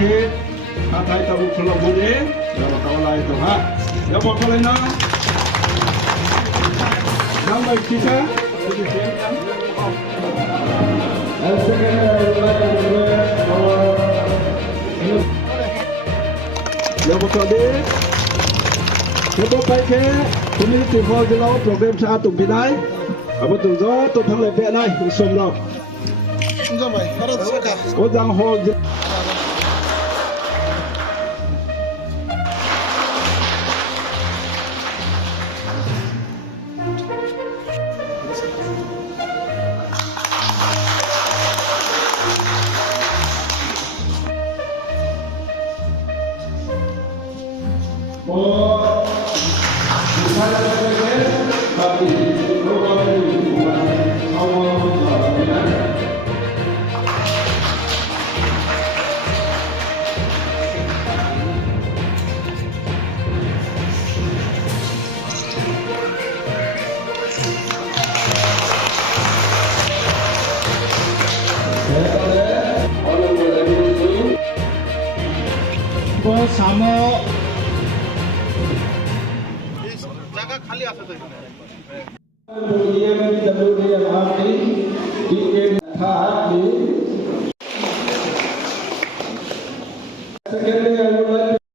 Paket, Hatai Tabu Pulau Budi, Jawa Kawalah itu ha. Ya bapak lainnya, nama kita, ya bapak di, ya bapak ke, community hall jelau program saat tumpinai, apa tu zo, tu thang lebih nai, usum lo. Enggak baik, harus suka. Ojang hall. sama jaga खाली আছে তো Secondly, I would like